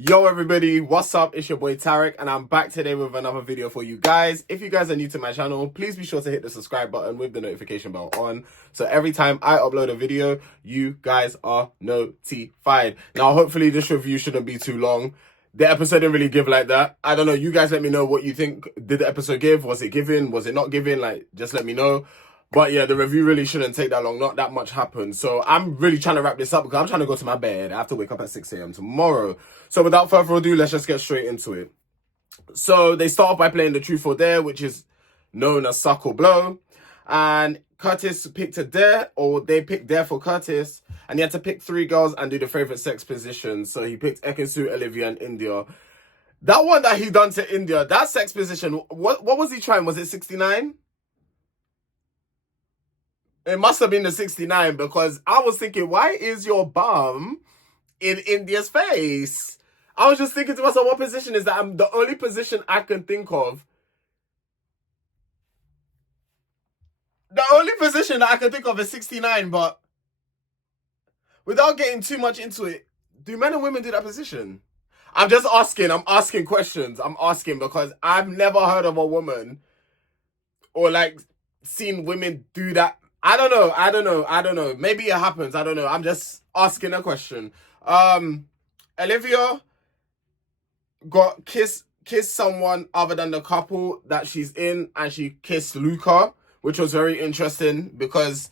Yo everybody, what's up? It's your boy Tarek and I'm back today with another video for you guys. If you guys are new to my channel, please be sure to hit the subscribe button with the notification bell on. So every time I upload a video, you guys are notified. Now hopefully this review shouldn't be too long. The episode didn't really give like that. I don't know, you guys let me know what you think. Did the episode give? Was it giving? Was it not giving? Like, just let me know. But yeah, the review really shouldn't take that long. Not that much happened. So I'm really trying to wrap this up because I'm trying to go to my bed. I have to wake up at 6 a.m. tomorrow. So without further ado, let's just get straight into it. So they start off by playing the truth or dare, which is known as suck or blow. And Curtis picked a dare, or they picked dare for Curtis. And he had to pick 3 girls and do the favorite sex position. So he picked Ekin-su, Olivia, and India. That one that he done to India, that sex position, what was he trying? Was it 69? It must have been the 69 because I was thinking, why is your bum in India's face? I was just thinking to myself, what position is that? I'm the only position I can think of. The only position that I can think of is 69, but without getting too much into it, do men and women do that position? I'm just asking. I'm asking questions. I'm asking because I've never heard of a woman or like seen women do that. I don't know. Maybe it happens. I don't know. I'm just asking a question. Olivia got kissed someone other than the couple that she's in, and she kissed Luca, which was very interesting because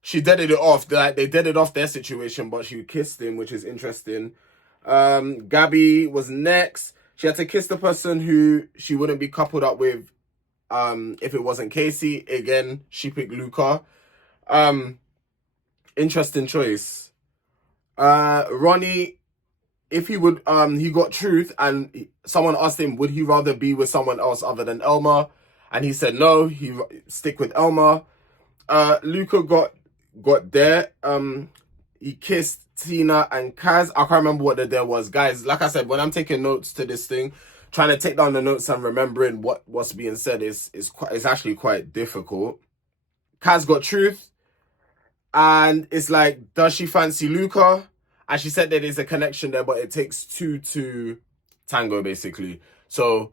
she deaded it off. Like, they deaded off their situation, but she kissed him, which is interesting. Gabby was next. She had to kiss the person who she wouldn't be coupled up with if it wasn't Casey. Again, she picked Luca. Interesting choice. Ronnie, if he would, he got truth, and someone asked him, would he rather be with someone else other than Elma? And he said no, he stick with Elma. Luca got there. He kissed Tina and Kaz. I can't remember what the dare was. Guys, like I said, when I'm taking notes to this thing, trying to take down the notes and remembering what's being said is actually quite difficult. Kaz got truth, and it's like, does she fancy Luca? And she said that there's a connection there, but it takes 2 to tango, basically. So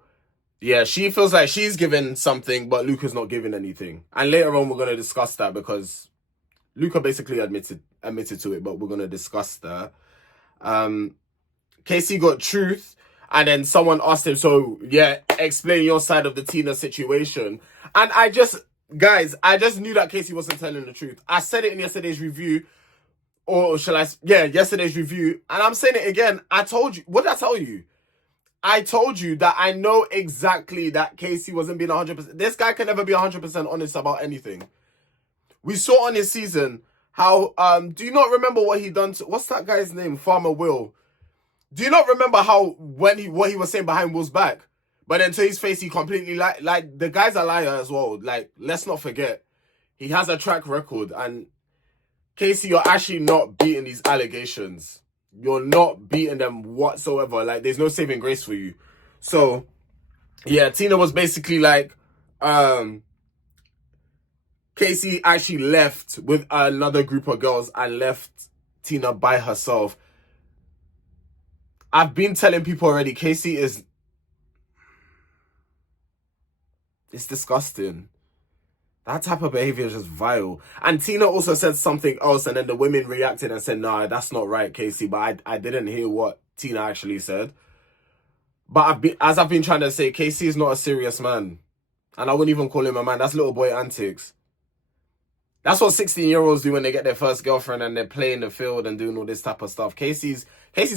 yeah, she feels like she's given something, but Luca's not giving anything. And later on, we're going to discuss that because Luca basically admitted to it, but we're going to discuss that. Casey got truth, and then someone asked him, so yeah, explain your side of the Tina situation. And guys, I just knew that Casey wasn't telling the truth. I said it in yesterday's review, or yesterday's review, and I'm saying it again. I told you, what did I tell you? I told you that I know exactly that Casey wasn't being 100%. This guy can never be 100% honest about anything. We saw on his season how, do you not remember what he done to, what's that guy's name? Farmer Will. Do you not remember how, what he was saying behind Will's back? But then to his face, he completely like the guy's a liar as well. Like, let's not forget, he has a track record. And Casey, you're actually not beating these allegations. You're not beating them whatsoever. Like, there's no saving grace for you. So, yeah, Tina was basically like, Casey actually left with another group of girls and left Tina by herself. I've been telling people already, Casey is... It's disgusting. That type of behavior is just vile. And Tina also said something else, and then the women reacted and said, nah, that's not right, Casey. But I didn't hear what Tina actually said. But as I've been trying to say, Casey is not a serious man. And I wouldn't even call him a man. That's little boy antics. That's what 16-year-olds do when they get their first girlfriend and they're playing the field and doing all this type of stuff. Casey's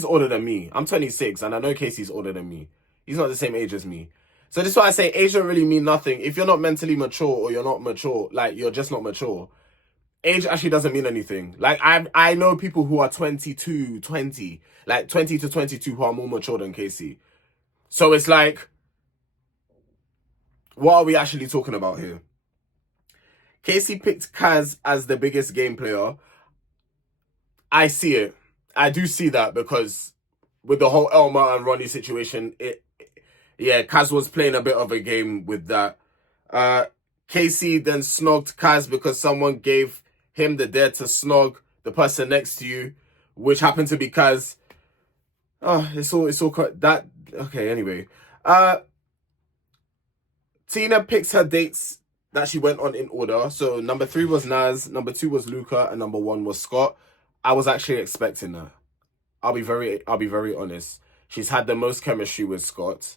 older than me. I'm 26, and I know Casey's older than me. He's not the same age as me. So this is why I say age don't really mean nothing. If you're not mentally mature or you're not mature, like, you're just not mature. Age actually doesn't mean anything. Like, I know people who are 22, 20, like 20 to 22 who are more mature than Casey. So it's like, what are we actually talking about here? Casey picked Kaz as the biggest game player. I see it. I do see that because with the whole Elma and Ronnie situation, yeah, Kaz was playing a bit of a game with that. Casey then snogged Kaz because someone gave him the dare to snog the person next to you, which happened to be Kaz. Oh, that. Okay, anyway. Tina picks her dates that she went on in order. So number 3 was Naz, number 2 was Luca, and number 1 was Scott. I was actually expecting that. I'll be very honest. She's had the most chemistry with Scott.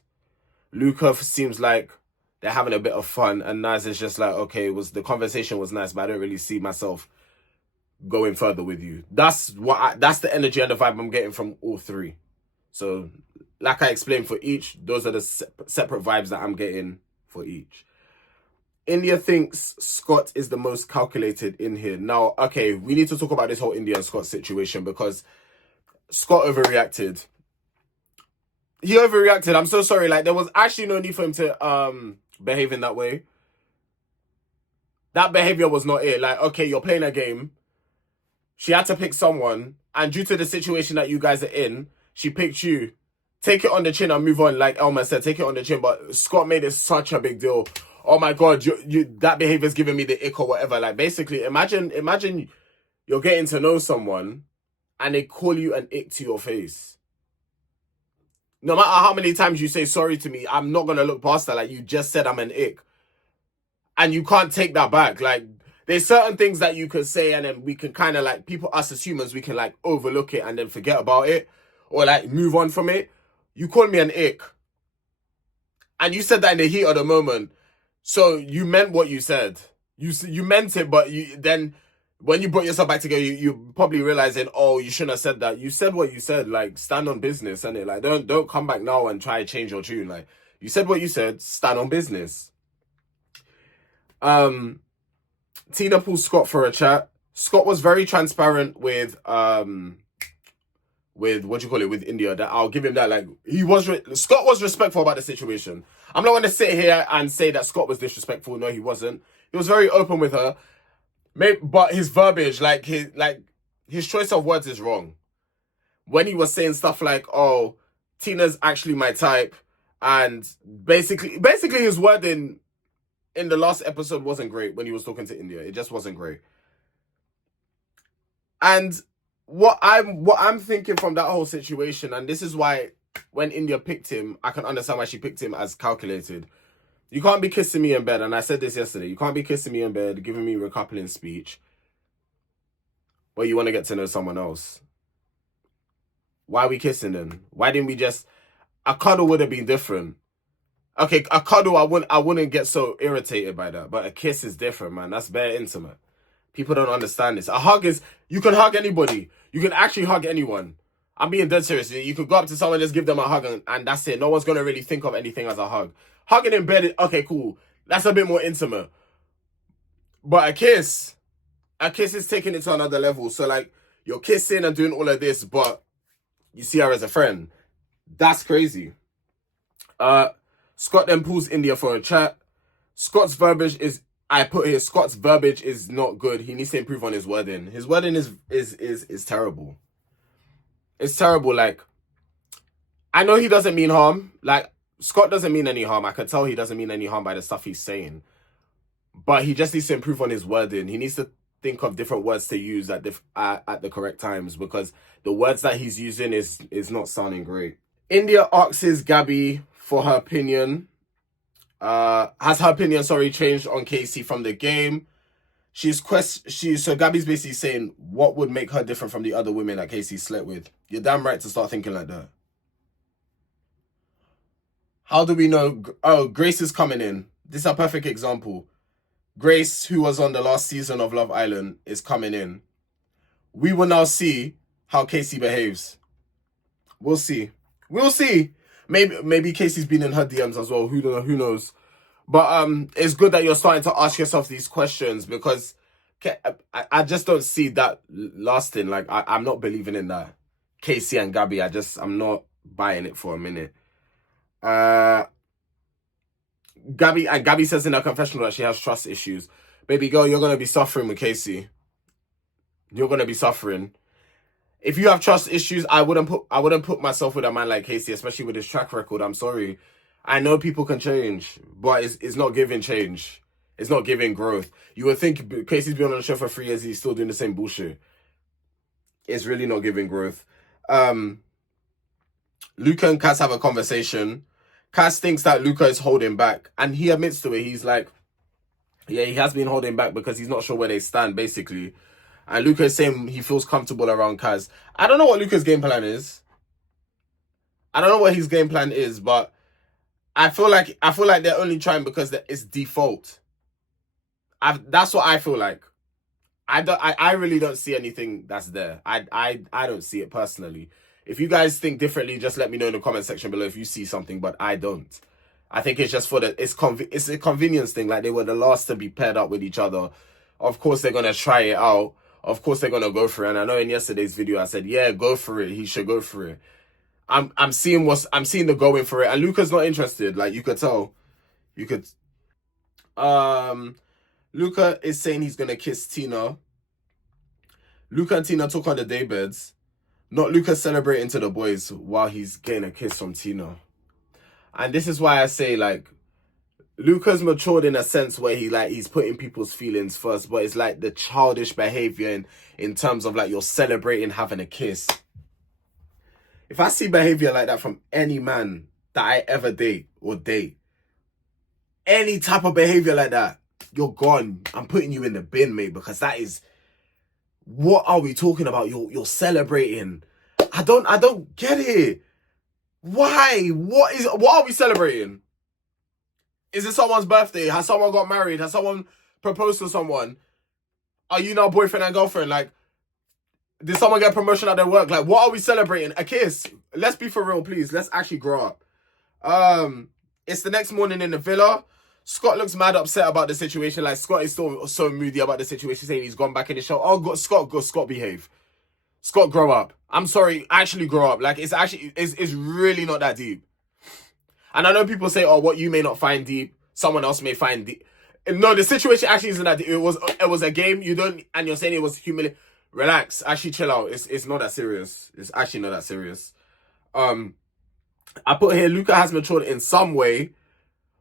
Luca seems like they're having a bit of fun, and Naz is just like, okay, the conversation was nice, but I don't really see myself going further with you. That's the energy and the vibe I'm getting from all 3. So, like I explained for each, those are the separate vibes that I'm getting for each. India thinks Scott is the most calculated in here. Now, okay, we need to talk about this whole India and Scott situation because Scott overreacted. He overreacted. I'm so sorry. Like, there was actually no need for him to behave in that way. That behavior was not it. Like, okay, you're playing a game. She had to pick someone, and due to the situation that you guys are in, she picked you. Take it on the chin and move on. Like Elma said, take it on the chin. But Scott made it such a big deal. Oh my God, you that behavior's giving me the ick or whatever. Like, basically, imagine you're getting to know someone and they call you an ick to your face. No matter how many times you say sorry to me, I'm not gonna look past that. Like, you just said I'm an ick. And you can't take that back. Like, there's certain things that you could say and then we can kind of like, us as humans, we can like overlook it and then forget about it or like move on from it. You called me an ick. And you said that in the heat of the moment. So you meant what you said. You meant it, but then when you brought yourself back together, you probably realizing, oh, you shouldn't have said that. You said what you said. Like, stand on business, and like, don't come back now and try to change your tune. Like, you said what you said. Stand on business. Tina pulls Scott for a chat. Scott was very transparent with what you call it, with India. That I'll give him that. Like, Scott was respectful about the situation. I'm not going to sit here and say that Scott was disrespectful. No, he wasn't. He was very open with her. But his verbiage, like his choice of words is wrong. When he was saying stuff like, "Oh, Tina's actually my type," and basically his wording in the last episode wasn't great when he was talking to India. It just wasn't great. And what I'm thinking from that whole situation, and this is why when India picked him, I can understand why she picked him as calculated. You can't be kissing me in bed, and I said this yesterday. You can't be kissing me in bed, giving me recoupling speech, but you want to get to know someone else. Why are we kissing then? Why didn't we just... A cuddle would have been different. Okay, a cuddle, I wouldn't get so irritated by that, but a kiss is different, man. That's very intimate. People don't understand this. A hug is... You can hug anybody. You can actually hug anyone. I'm being dead serious. You could go up to someone, just give them a hug, and that's it. No one's going to really think of anything as a hug. Hugging in bed, okay, cool. That's a bit more intimate. But a kiss is taking it to another level. So, like, you're kissing and doing all of this, but you see her as a friend. That's crazy. Scott then pulls India for a chat. Scott's verbiage is not good. He needs to improve on his wording. His wording is terrible. It's terrible. Like, I know he doesn't mean harm. Like, Scott doesn't mean any harm. I can tell he doesn't mean any harm by the stuff he's saying. But he just needs to improve on his wording. He needs to think of different words to use at the correct times, because the words that he's using is not sounding great. India asks Gabby for her opinion. Has her opinion, changed on Casey from the game? So Gabby's basically saying, what would make her different from the other women that Casey slept with? You're damn right to start thinking like that. How do we know? Oh, Grace is coming in. This is a perfect example. Grace, who was on the last season of Love Island, is coming in. We will now see how Casey behaves. We'll see. We'll see. Maybe Casey's been in her DMs as well. Who knows? But it's good that you're starting to ask yourself these questions, because I just don't see that lasting. Like, I'm not believing in that. Casey and Gabby, I'm not buying it for a minute. Gabby says in her confessional that she has trust issues. Baby girl, you're gonna be suffering with Casey. You're gonna be suffering. If you have trust issues, I wouldn't put myself with a man like Casey, especially with his track record. I'm sorry. I know people can change, but it's not giving change. It's not giving growth. You would think Casey's been on the show for 3 years, he's still doing the same bullshit. It's really not giving growth. Luca and Cass have a conversation. Cass thinks that Luca is holding back, and he admits to it. He's like, yeah, he has been holding back because he's not sure where they stand, basically. And Luca is saying he feels comfortable around Cass. I don't know what Luca's game plan is. I don't know what his game plan is, but I feel like they're only trying because it's default. That's what I feel like. I really don't see anything that's there. I don't see it personally. If you guys think differently, just let me know in the comment section below if you see something, but I don't. I think it's just for it's a convenience thing. Like, they were the last to be paired up with each other. Of course they're gonna try it out. Of course they're gonna go for it. And I know in yesterday's video I said, yeah, go for it. He should go for it. I'm seeing the going for it, and Luca's not interested. Like, you could tell. Luca is saying he's gonna kiss Tina. Luca and Tina took on the daybeds. Not Luca celebrating to the boys while he's getting a kiss from Tina. And this is why I say, like, Luca's matured in a sense where he's putting people's feelings first, but it's like the childish behavior in terms of, like, you're celebrating having a kiss. If I see behavior like that from any man that I ever date, any type of behavior like that, you're gone. I'm putting you in the bin, mate, because that is, what are we talking about? You're celebrating. I don't get it. Why? What are we celebrating? Is it someone's birthday? Has someone got married? Has someone proposed to someone? Are you now boyfriend and girlfriend? Like, did someone get promotion at their work? Like, what are we celebrating? A kiss. Let's be for real, please. Let's actually grow up. It's the next morning in the villa. Scott looks mad upset about the situation. Like, Scott is still so moody about the situation, saying he's gone back in the show. Oh, God, Scott, behave. Scott, grow up. I'm sorry, actually grow up. Like, it's really not that deep. And I know people say, oh, what you may not find deep, someone else may find deep. No, the situation actually isn't that deep. It was a game. And you're saying it was humiliating. Relax. Actually, chill out. It's not that serious. It's actually not that serious. I put here, Luca has matured in some way,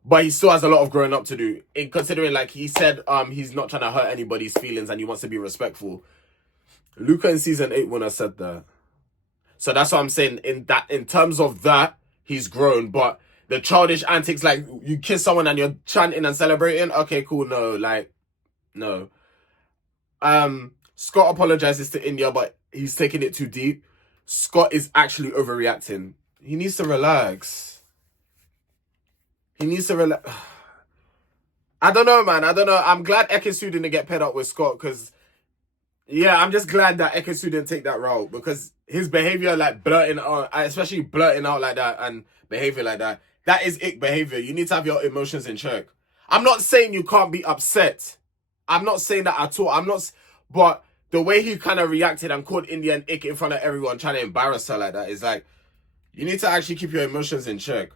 but he still has a lot of growing up to do. In considering, like he said, he's not trying to hurt anybody's feelings and he wants to be respectful. Luca in season 8 wouldn't have said that. So that's what I'm saying. In terms of that, he's grown. But the childish antics, like you kiss someone and you're chanting and celebrating, okay, cool, no, like, no. Scott apologizes to India, but he's taking it too deep. Scott is actually overreacting. He needs to relax. I don't know, man. I don't know. I'm glad ekin-su didn't get paired up with Scott, because, yeah, I'm just glad that ekin-su didn't take that route, because his behavior, like especially blurting out like that and behavior like that, that is ick behavior. You need to have your emotions in check. I'm not saying you can't be upset. I'm not saying that at all. But the way he kind of reacted and called India an ick in front of everyone, trying to embarrass her like that, is like, you need to actually keep your emotions in check.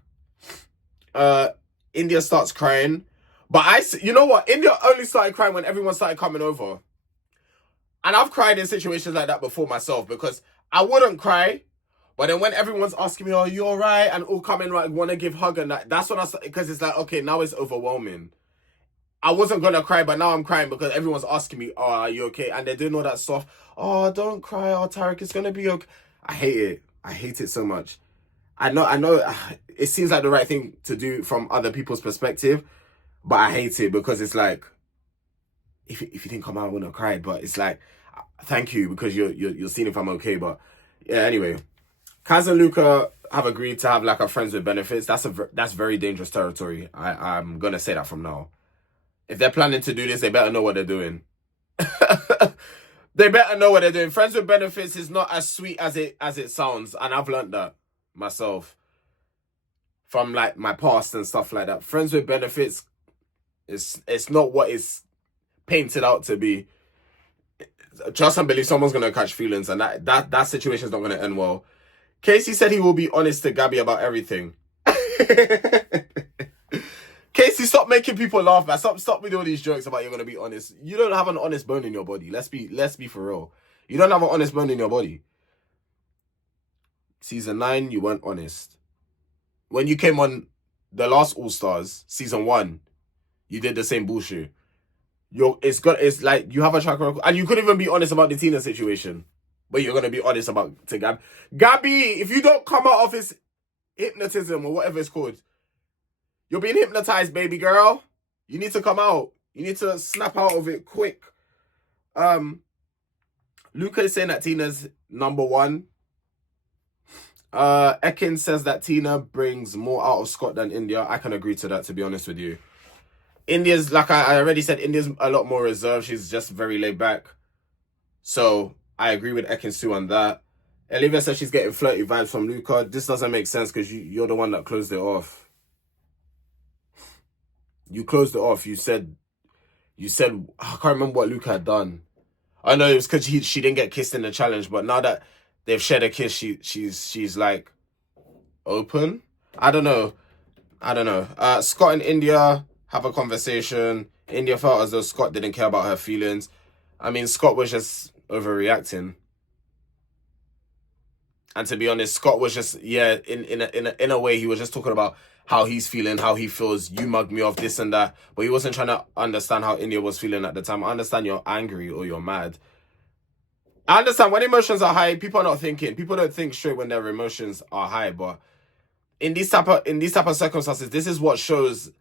India starts crying. But you know what? India only started crying when everyone started coming over. And I've cried in situations like that before myself, because I wouldn't cry. But then when everyone's asking me, oh, you all right? And all coming, like, want to give hug and that, that's when because it's like, okay, now it's overwhelming. I wasn't going to cry, but now I'm crying because everyone's asking me, oh, are you okay? And they're doing all that stuff. Oh, don't cry. Oh, Tarek, it's going to be okay. I hate it. I hate it so much. I know it seems like the right thing to do from other people's perspective, but I hate it because it's like, if you didn't come out, I wouldn't have cried. But it's like, thank you, because you're seeing if I'm okay. But yeah, anyway, Kaz and Luca have agreed to have like a friends with benefits. That's very dangerous territory. I'm gonna say that from now. If they're planning to do this, they better know what they're doing. They better know what they're doing. Friends with benefits is not as sweet as it sounds, and I've learned that myself from like my past and stuff like that. Friends with benefits, it's not what it's painted out to be. Trust and believe someone's gonna catch feelings, and that situation's not gonna end well. Casey said he will be honest to Gabby about everything. Casey, stop making people laugh, man. Stop with all these jokes about you're gonna be honest. You don't have an honest bone in your body. Let's be for real. You don't have an honest bone in your body. Season 9, you weren't honest. When you came on the last All Stars, season 1, you did the same bullshit. It's like you have a track record, and you couldn't even be honest about the Tina situation, but you're gonna be honest about to Gabby. Gabby, if you don't come out of this, hypnotism or whatever it's called. You're being hypnotized, baby girl. You need to come out. You need to snap out of it quick. Luca is saying that Tina's number one. Ekin says that Tina brings more out of Scott than India. I can agree to that, to be honest with you. India's, like I already said, India's a lot more reserved. She's just very laid back. So I agree with ekin-su on that. Olivia says she's getting flirty vibes from Luca. This doesn't make sense because you're the one that closed it off. You closed it off. You said, I can't remember what Luca had done. I know it was because she didn't get kissed in the challenge, but now that they've shared a kiss, she's like open. I don't know. Scott and India have a conversation. India felt as though Scott didn't care about her feelings. I mean, Scott was just overreacting. And to be honest, Scott was just, yeah, in a way, he was just talking about how he's feeling, how he feels. You mugged me off, this and that. But he wasn't trying to understand how India was feeling at the time. I understand you're angry or you're mad. I understand when emotions are high, people are not thinking. People don't think straight when their emotions are high. But in these type of circumstances, this is what shows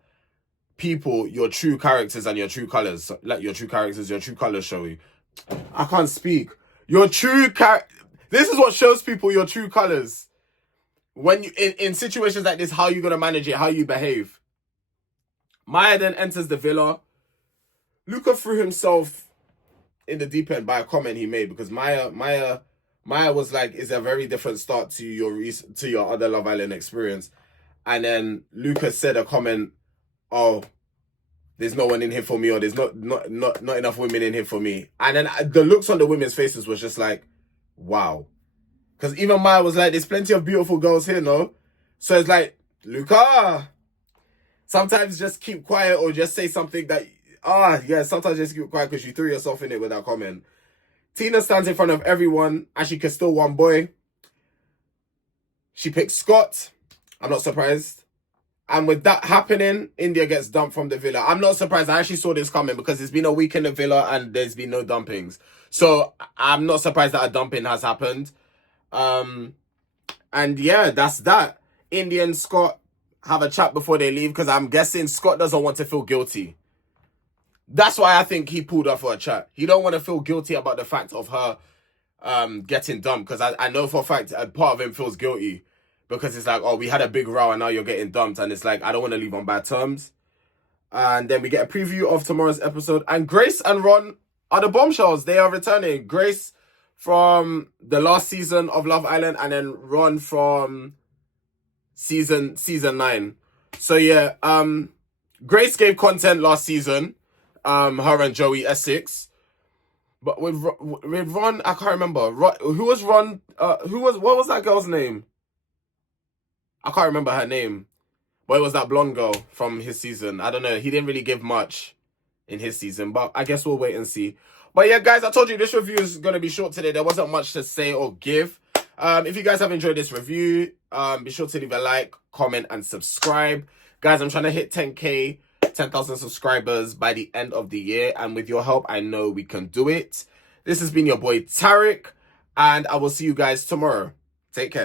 people your true characters and your true colors. Like your true characters, your true colors show you. I can't speak. Your true This is what shows people your true colors. When you in situations like this, how you gonna manage it, how you behave. Maya then enters the villa. Luca threw himself in the deep end by a comment he made because Maya was like, "It's a very different start to your other Love Island experience," and then Luca said a comment, "Oh, there's no one in here for me," or "There's not enough women in here for me," and then the looks on the women's faces was just like, wow. Because even Maya was like, there's plenty of beautiful girls here, no? So it's like, Luca, sometimes just keep quiet or just say something that, sometimes just keep quiet because you threw yourself in it with that comment. Tina stands in front of everyone and she can still one boy. She picks Scott. I'm not surprised. And with that happening, India gets dumped from the villa. I'm not surprised. I actually saw this coming because it's been a week in the villa and there's been no dumpings. So I'm not surprised that a dumping has happened. And yeah, that's that. India and Scott have a chat before they leave because I'm guessing Scott doesn't want to feel guilty. That's why I think he pulled her for a chat. He don't want to feel guilty about the fact of her getting dumped because I know for a fact a part of him feels guilty because it's like, oh, we had a big row and now you're getting dumped, and it's like, I don't want to leave on bad terms. And then we get a preview of tomorrow's episode, and Grace and Ron are the bombshells. They are returning. Grace from the last season of Love Island, and then Ron from season 9. So yeah, Grace gave content last season, her and Joey Essex. But with Ron, I can't remember. Who was Ron? What was that girl's name? I can't remember her name. But it was that blonde girl from his season. I don't know. He didn't really give much in his season, but I guess we'll wait and see. But yeah, guys, I told you this review is going to be short today. There wasn't much to say or give. If you guys have enjoyed this review, be sure to leave a like, comment, and subscribe. Guys, I'm trying to hit 10K, 10,000 subscribers by the end of the year. And with your help, I know we can do it. This has been your boy, Tarek. And I will see you guys tomorrow. Take care.